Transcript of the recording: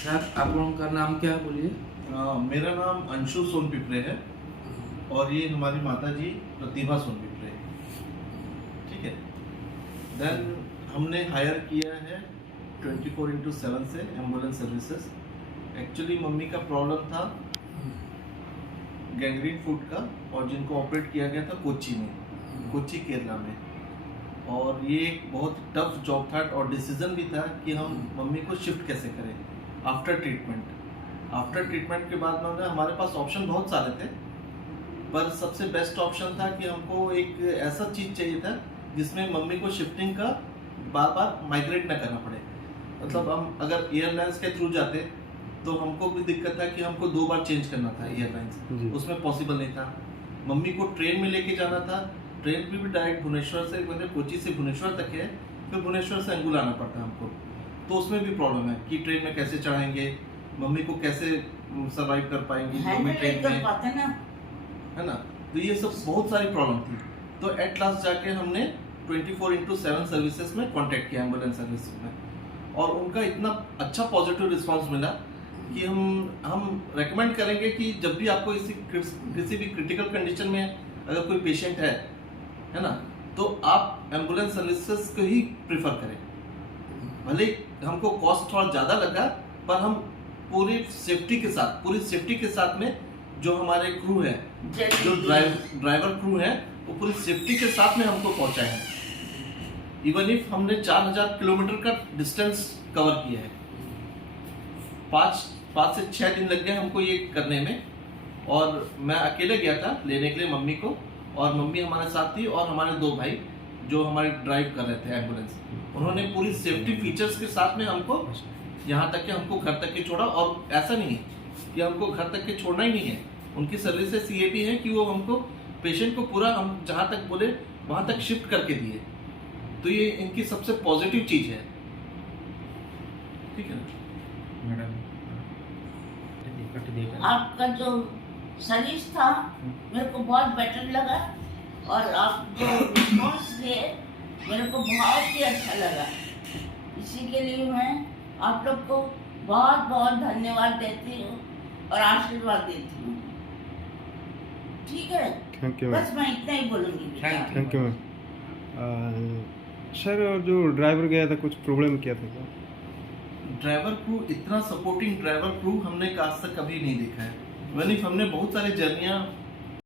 Sir आपका नाम क्या है बोलिए। मेरा नाम अंशु सोनपिपरे है और ये हमारी माता जी प्रतिभा सोनपिपरे है। ठीक है। देन हमने हायर किया है 24/7 से एम्बुलेंस सर्विसेज। एक्चुअली मम्मी का प्रॉब्लम था गैंग्रीन फूड का और जिनको ऑपरेट किया गया था कोच्चि में, कोच्चि केरला में। और ये एक बहुत टफ जॉब था और डिसीजन भी था कि हम मम्मी को शिफ्ट कैसे करें आफ्टर ट्रीटमेंट के बाद में हमारे पास ऑप्शन बहुत सारे थे, पर सबसे बेस्ट ऑप्शन था कि हमको एक ऐसा चीज़ चाहिए था जिसमें मम्मी को शिफ्टिंग का बार बार माइग्रेट ना करना पड़े। मतलब हम अगर एयरलाइंस के थ्रू जाते तो हमको भी दिक्कत था कि हमको 2 बार चेंज करना था एयरलाइंस, उसमें पॉसिबल नहीं था। मम्मी को ट्रेन में लेके जाना था, ट्रेन भी डायरेक्ट भुवनेश्वर से, मतलब कोच्चि से भुवनेश्वर तक है, फिर भुवनेश्वर से अंगुल आना पड़ता है हमको। तो उसमें भी प्रॉब्लम है कि ट्रेन में कैसे चढ़ाएंगे, मम्मी को कैसे सर्वाइव कर पाएंगी मम्मी ट्रेन में, है ना। तो ये सब बहुत सारी प्रॉब्लम थी। तो एट लास्ट जाके हमने 24/7 सर्विसेज में कांटेक्ट किया, एम्बुलेंस सर्विस में, और उनका इतना अच्छा पॉजिटिव रिस्पांस मिला कि हम रेकमेंड करेंगे कि जब भी आपको किसी भी क्रिटिकल कंडीशन में अगर कोई पेशेंट है ना, तो आप एम्बुलेंस सर्विसेज को ही प्रेफर करें। भले हमको कॉस्ट थोड़ा ज़्यादा लगा, पर हम पूरी सेफ्टी के साथ में जो हमारे क्रू है, जो ड्राइवर क्रू है, वो पूरी सेफ्टी के साथ में हमको पहुंचाए हैं। इवन इफ हमने 4000 किलोमीटर का डिस्टेंस कवर किया है, 5 से 6 दिन लग गए हमको ये करने में। और मैं अकेले गया था लेने के लिए मम्मी को, और मम्मी हमारे साथ थी और हमारे 2 भाई जो हमारे ड्राइव कर रहे थे एम्बुलेंस। उन्होंने पूरी सेफ्टी फीचर्स के साथ में हमको यहाँ तक कि हमको घर तक के छोड़ा। और ऐसा नहीं है कि हमको घर तक के छोड़ना ही नहीं है, उनकी सर्विसेज ये भी है कि वो हमको पेशेंट को पूरा हम जहाँ तक बोले वहाँ तक शिफ्ट करके दिए। तो ये इनकी सबसे पॉजिटिव चीज़ है। ठीक है मैडम, आपका जो सर्विस था मेरे को बहुत बेटर लगा, और आप जो रिस्पॉन्स दिए मेरे को बहुत ही अच्छा लगा। इसी के लिए मैं आप लोग को बहुत बहुत धन्यवाद देती हूँ और आशीर्वाद देती हूँ। ठीक है, थैंक यू। बस मैं इतना ही बोलूँगी। Thank you ma'am. सर, और जो ड्राइवर गया था कुछ प्रॉब्लम क्या था क्या? ड्राइवर क्रू, इतना सपोर्टिंग ड्राइवर क्रू हमने आज तक कभी नहीं देखा है। वनी हमने बहुत सारी जर्नियाँ